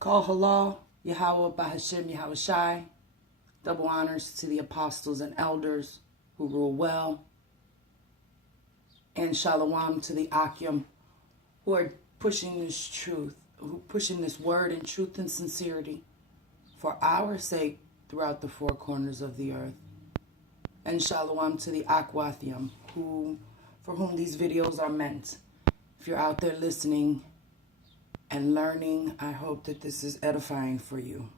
Call halal, Yahweh Bahashem Yahweh Shai. Double honors to the apostles and elders who rule well. And shalom to the Akim who are pushing this truth, who pushing this word in truth and sincerity for our sake throughout the four corners of the earth. And shalom to the Akwathium, for whom these videos are meant. If you're out there listening and learning, I hope that this is edifying for you.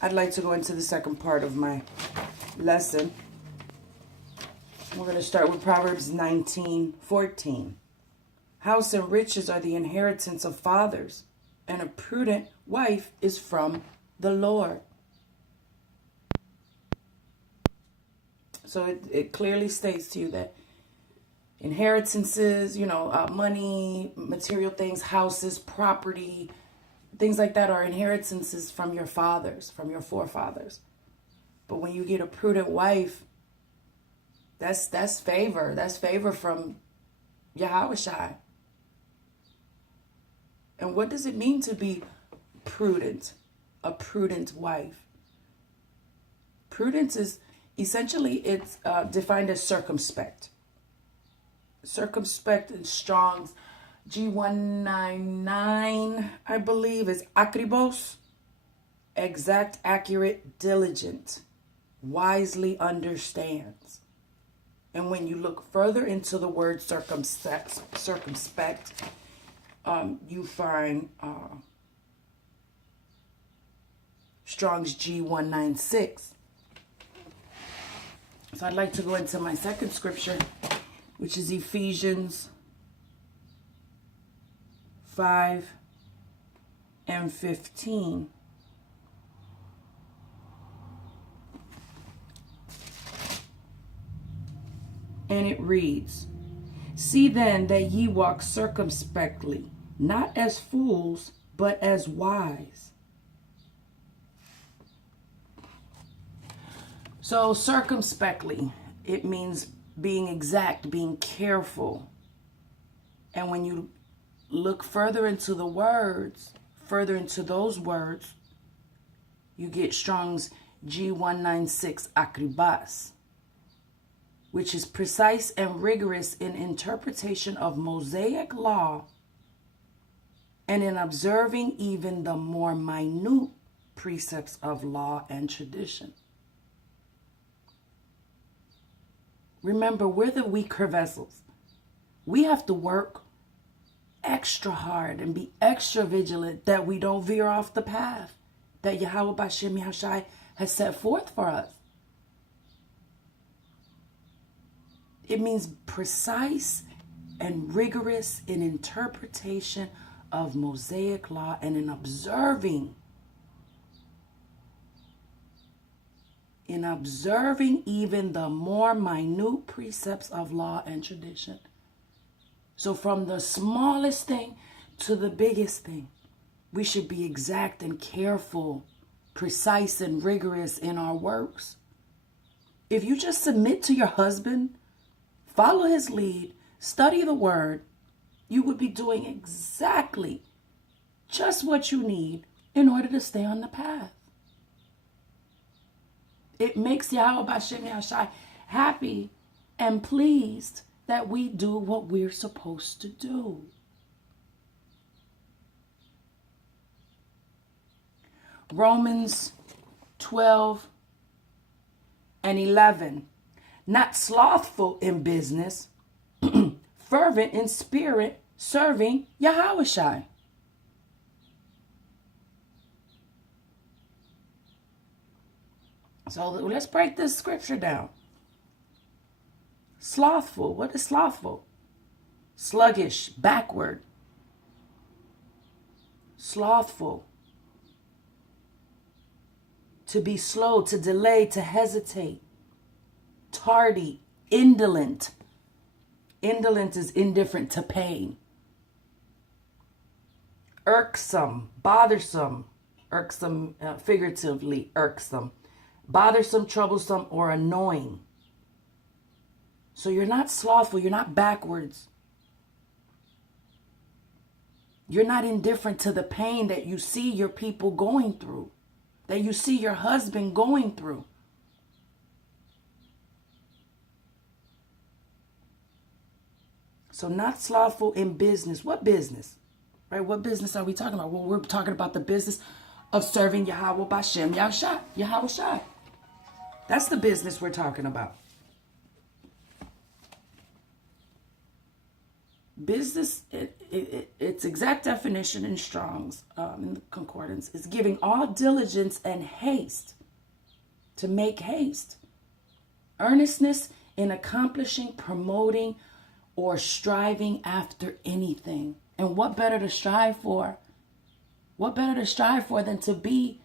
I'd like to go into the second part of my lesson. We're going to start with Proverbs 19:14. House and riches are the inheritance of fathers, and a prudent wife is from the Lord. So it clearly states to you that inheritances, money, material things, houses, property, things like that are inheritances from your fathers, from your forefathers. But when you get a prudent wife, that's favor. That's favor from Yahweh Shai. And what does it mean to be prudent? A prudent wife. Prudence is essentially, it's defined as circumspect. Circumspect in Strong's G199, I believe, is akribos. Exact, accurate, diligent, wisely understands. And when you look further into the word circumspect, you find Strong's G196. So I'd like to go into my second scripture, which is Ephesians 5:15. And it reads, "See then that ye walk circumspectly, not as fools, but as wise." So circumspectly, it means being exact, being careful. And when you look further into the words, further into those words, you get Strong's G196 akribas, which is precise and rigorous in interpretation of Mosaic law and in observing even the more minute precepts of law and tradition. Remember, we're the weaker vessels. We have to work extra hard and be extra vigilant that we don't veer off the path that Yahweh Bashem Yahshai has set forth for us. It means precise and rigorous in interpretation of Mosaic law and in observing even the more minute precepts of law and tradition. So from the smallest thing to the biggest thing, we should be exact and careful, precise and rigorous in our works. If you just submit to your husband, follow his lead, study the word, you would be doing exactly just what you need in order to stay on the path. It makes Yahweh Bashem Yahshai happy and pleased that we do what we're supposed to do. Romans 12:11. Not slothful in business, fervent in spirit, serving Yahweh Shai. So let's break this scripture down. Slothful. What is slothful? Sluggish, backward. Slothful. To be slow, to delay, to hesitate. Tardy, indolent. Indolent is indifferent to pain. Irksome, bothersome. Irksome, figuratively irksome. Bothersome, troublesome, or annoying. So you're not slothful, you're not backwards. You're not indifferent to the pain that you see your people going through, that you see your husband going through. So not slothful in business. What business? Right? What business are we talking about? Well, we're talking about the business of serving Yahweh Bashem Yahweh Shai. That's the business we're talking about. Business, its exact definition in Strong's, in the concordance, is giving all diligence and haste, to make haste. Earnestness in accomplishing, promoting, or striving after anything. And what better to strive for? What better to strive for than to be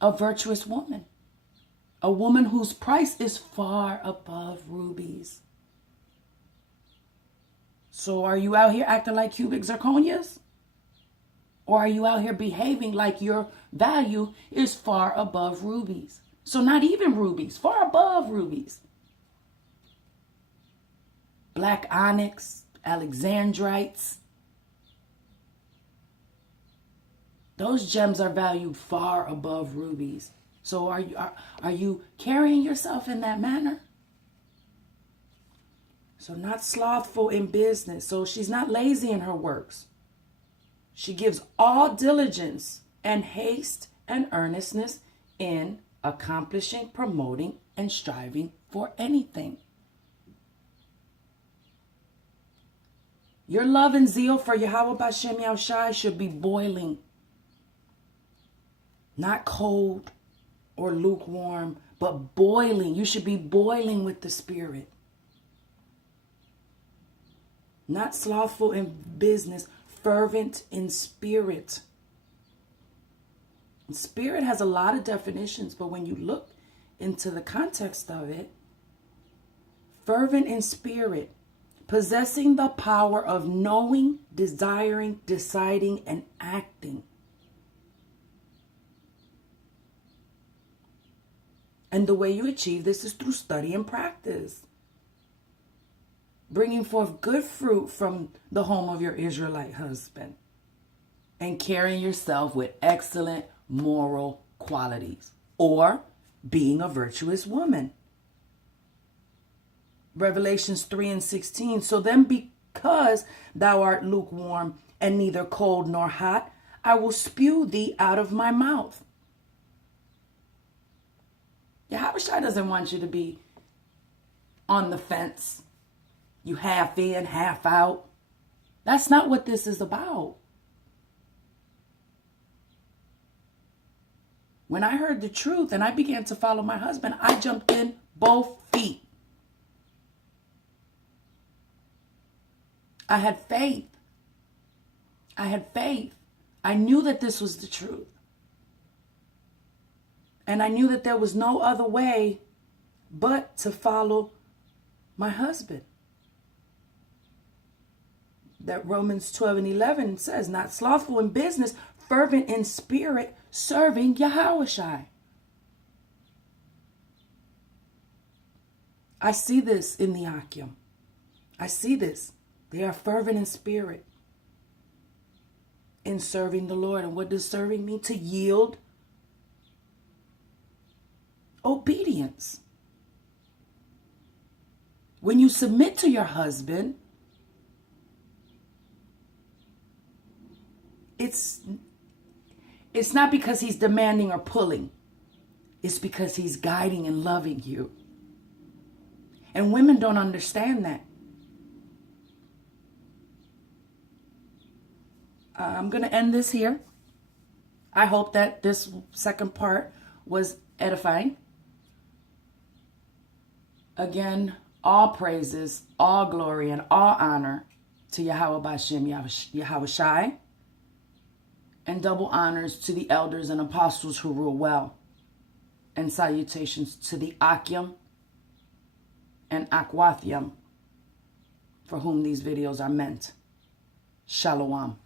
a virtuous woman? A woman whose price is far above rubies. So are you out here acting like cubic zirconias? Or are you out here behaving like your value is far above rubies? So not even rubies, far above rubies. Black onyx, alexandrites. Those gems are valued far above rubies. So are you carrying yourself in that manner? So not slothful in business. So she's not lazy in her works. She gives all diligence and haste and earnestness in accomplishing, promoting, and striving for anything. Your love and zeal for Yahweh Bashem Yahushai should be boiling. Not cold or lukewarm, but boiling. You should be boiling with the Spirit. Not slothful in business, fervent in spirit. And spirit has a lot of definitions, but when you look into the context of it, fervent in spirit, possessing the power of knowing, desiring, deciding, and acting. And the way you achieve this is through study and practice. Bringing forth good fruit from the home of your Israelite husband. And carrying yourself with excellent moral qualities. Or being a virtuous woman. Revelations 3:16. So then because thou art lukewarm and neither cold nor hot, I will spew thee out of my mouth. Yahweh Shai doesn't want you to be on the fence. You half in, half out. That's not what this is about. When I heard the truth and I began to follow my husband, I jumped in both feet. I had faith. I had faith. I knew that this was the truth. And I knew that there was no other way but to follow my husband. That Romans 12:11 says, not slothful in business, fervent in spirit, serving Yahweh Shai. I see this in the Akim. I see this. They are fervent in spirit in serving the Lord. And what does serving mean? To yield obedience. When you submit to your husband, it's not because he's demanding or pulling. It's because he's guiding and loving you. And women don't understand that. I'm going to end this here. I hope that this second part was edifying. Again, all praises, all glory, and all honor to Yahweh Bashem Yahweh Shai. And double honors to the elders and apostles who rule well. And salutations to the Akim and Akwathiam, for whom these videos are meant. Shalom.